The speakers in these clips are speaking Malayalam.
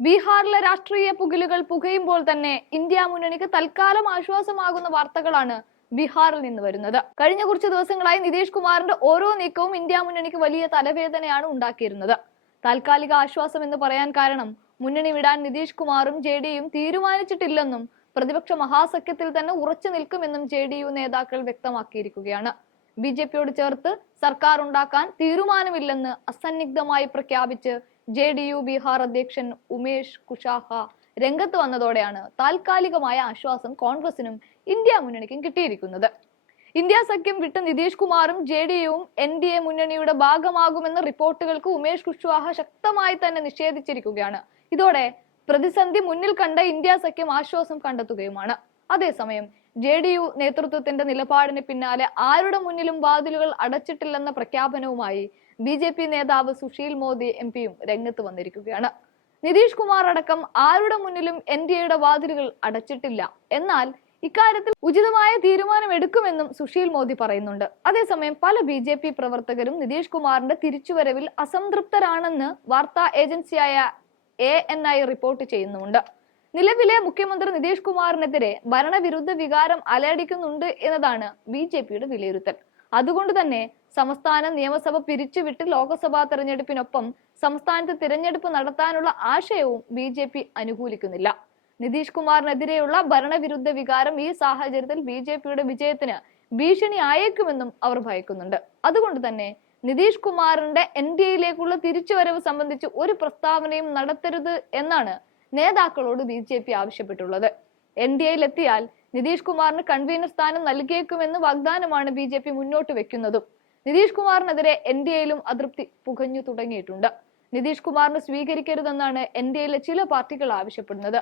ബീഹാറിലെ രാഷ്ട്രീയ പുകിലുകൾ പുകയുമ്പോൾ തന്നെ ഇന്ത്യ മുന്നണിക്ക് തൽക്കാലം ആശ്വാസമാകുന്ന വാർത്തകളാണ് ബീഹാറിൽ നിന്ന് വരുന്നത്. കഴിഞ്ഞ കുറച്ച് ദിവസങ്ങളായി നിതീഷ് കുമാറിന്റെ ഓരോ നീക്കവും ഇന്ത്യ മുന്നണിക്ക് വലിയ തലവേദനയാണ് ഉണ്ടാക്കിയിരുന്നത്. താൽക്കാലിക ആശ്വാസം എന്ന് പറയാൻ കാരണം മുന്നണി വിടാൻ നിതീഷ് കുമാറും JDUവും തീരുമാനിച്ചിട്ടില്ലെന്നും പ്രതിപക്ഷ മഹാസഖ്യത്തിൽ തന്നെ ഉറച്ചു നിൽക്കുമെന്നും JDU നേതാക്കൾ വ്യക്തമാക്കിയിരിക്കുകയാണ്. BJPയോട് ചേർത്ത് സർക്കാർ ഉണ്ടാക്കാൻ തീരുമാനമില്ലെന്ന് അസന്നിഗ്ധമായി പ്രഖ്യാപിച്ച് JDU ബീഹാർ അധ്യക്ഷൻ ഉമേഷ് കുഷാഹ രംഗത്ത് വന്നതോടെയാണ് താൽക്കാലികമായ ആശ്വാസം കോൺഗ്രസിനും ഇന്ത്യ മുന്നണിക്കും കിട്ടിയിരിക്കുന്നത്. ഇന്ത്യ സഖ്യം വിട്ട് നിതീഷ് കുമാറും JDUവും NDA മുന്നണിയുടെ ഭാഗമാകുമെന്ന റിപ്പോർട്ടുകൾക്ക് ഉമേഷ് കുഷാഹ ശക്തമായി തന്നെ നിഷേധിച്ചിരിക്കുകയാണ്. ഇതോടെ പ്രതിസന്ധി മുന്നിൽ കണ്ട ഇന്ത്യ സഖ്യം ആശ്വാസം കണ്ടെത്തുകയുമാണ്. അതേസമയം JDU നേതൃത്വത്തിന്റെ നിലപാടിന് പിന്നാലെ ആരുടെ മുന്നിലും വാതിലുകൾ അടച്ചിട്ടില്ലെന്ന പ്രഖ്യാപനവുമായി BJP നേതാവ് സുശീൽ മോദി MPയും രംഗത്ത് വന്നിരിക്കുകയാണ്. നിതീഷ് കുമാർ അടക്കം ആരുടെ മുന്നിലും NDAയുടെ വാതിലുകൾ അടച്ചിട്ടില്ല, എന്നാൽ ഇക്കാര്യത്തിൽ ഉചിതമായ തീരുമാനം എടുക്കുമെന്നും സുശീൽ മോദി പറയുന്നുണ്ട്. അതേസമയം പല BJP പ്രവർത്തകരും നിതീഷ് കുമാറിന്റെ തിരിച്ചുവരവിൽ അസംതൃപ്തരാണെന്ന് വാർത്താ ഏജൻസിയായ ANI റിപ്പോർട്ട് ചെയ്യുന്നുണ്ട്. നിലവിലെ മുഖ്യമന്ത്രി നിതീഷ് കുമാറിനെതിരെ ഭരണവിരുദ്ധ വികാരം അലയടിക്കുന്നുണ്ട് എന്നതാണ് BJPയുടെ വിലയിരുത്തൽ. അതുകൊണ്ട് തന്നെ സംസ്ഥാന നിയമസഭ പിരിച്ചുവിട്ട് ലോക്സഭാ തെരഞ്ഞെടുപ്പിനൊപ്പം സംസ്ഥാനത്ത് തിരഞ്ഞെടുപ്പ് നടത്താനുള്ള ആശയവും BJP അനുകൂലിക്കുന്നില്ല. നിതീഷ് കുമാറിനെതിരെയുള്ള ഭരണവിരുദ്ധ വികാരം ഈ സാഹചര്യത്തിൽ BJPയുടെ വിജയത്തിന് ഭീഷണി ആയേക്കുമെന്നും അവർ ഭയക്കുന്നുണ്ട്. അതുകൊണ്ട് തന്നെ നിതീഷ് കുമാറിന്റെ NDAയിലേക്കുള്ള തിരിച്ചുവരവ് സംബന്ധിച്ച് ഒരു പ്രസ്താവനയും നടത്തരുത് എന്നാണ് നേതാക്കളോട് BJP ആവശ്യപ്പെട്ടുള്ളത്. NDAയിലെത്തിയാൽ നിതീഷ് കുമാറിന് കൺവീനർ സ്ഥാനം നൽകിയേക്കുമെന്ന് വാഗ്ദാനമാണ് BJP മുന്നോട്ട് വെക്കുന്നതും. നിതീഷ് കുമാറിനെതിരെ NDAയിലും അതൃപ്തി പുകഞ്ഞു തുടങ്ങിയിട്ടുണ്ട്. നിതീഷ് കുമാറിനെ സ്വീകരിക്കരുതെന്നാണ് NDAയിലെ ചില പാർട്ടികൾ ആവശ്യപ്പെടുന്നത്.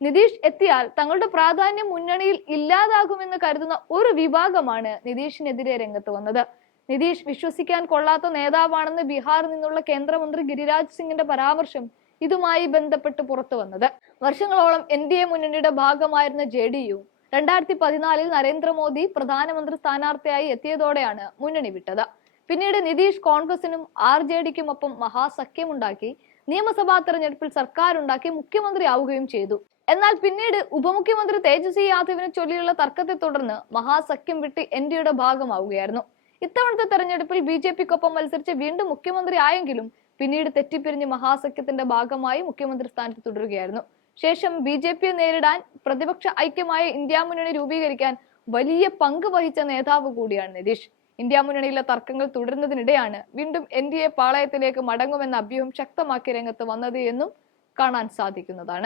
നിതീഷ് എത്തിയാൽ തങ്ങളുടെ പ്രാധാന്യം മുന്നണിയിൽ ഇല്ലാതാകുമെന്ന് കരുതുന്ന ഒരു വിഭാഗമാണ് നിതീഷിനെതിരെ രംഗത്ത് വന്നത്. നിതീഷ് വിശ്വസിക്കാൻ കൊള്ളാത്ത നേതാവാണെന്ന് ബീഹാറിൽ നിന്നുള്ള കേന്ദ്രമന്ത്രി ഗിരിരാജ് സിംഗിന്റെ പരാമർശം ഇതുമായി ബന്ധപ്പെട്ട് പുറത്തു വന്നത്. വർഷങ്ങളോളം NDA മുന്നണിയുടെ ഭാഗമായിരുന്ന JDU 2014 നരേന്ദ്രമോദി പ്രധാനമന്ത്രി സ്ഥാനാർത്ഥിയായി എത്തിയതോടെയാണ് മുന്നണി വിട്ടത്. പിന്നീട് നിതീഷ് കോൺഗ്രസിനും RJDക്കുമൊപ്പം മഹാസഖ്യമുണ്ടാക്കി നിയമസഭാ തെരഞ്ഞെടുപ്പിൽ സർക്കാരുണ്ടാക്കി മുഖ്യമന്ത്രിയാവുകയും ചെയ്തു. എന്നാൽ പിന്നീട് ഉപമുഖ്യമന്ത്രി തേജസ്വി യാദവിനെ ചൊല്ലിയുള്ള തർക്കത്തെ തുടർന്ന് മഹാസഖ്യം വിട്ട് NDAയുടെ ഭാഗമാവുകയായിരുന്നു. ഇത്തവണത്തെ തെരഞ്ഞെടുപ്പിൽ BJPക്കൊപ്പം മത്സരിച്ച് വീണ്ടും മുഖ്യമന്ത്രി ആയെങ്കിലും പിന്നീട് തെറ്റിപ്പിരിഞ്ഞ് മഹാസഖ്യത്തിന്റെ ഭാഗമായി മുഖ്യമന്ത്രി സ്ഥാനത്ത് തുടരുകയായിരുന്നു. ശേഷം BJPയെ നേരിടാൻ പ്രതിപക്ഷ ഐക്യമായ ഇന്ത്യ മുന്നണി രൂപീകരിക്കാൻ വലിയ പങ്ക് വഹിച്ച നേതാവ് കൂടിയാണ് നിതീഷ്. ഇന്ത്യ മുന്നണിയിലെ തർക്കങ്ങൾ തുടരുന്നതിനിടെയാണ് വീണ്ടും NDA പാളയത്തിലേക്ക് മടങ്ങുമെന്ന അഭ്യൂഹം ശക്തമാക്കി രംഗത്ത് വന്നത് എന്നും കാണാൻ സാധിക്കുന്നതാണ്.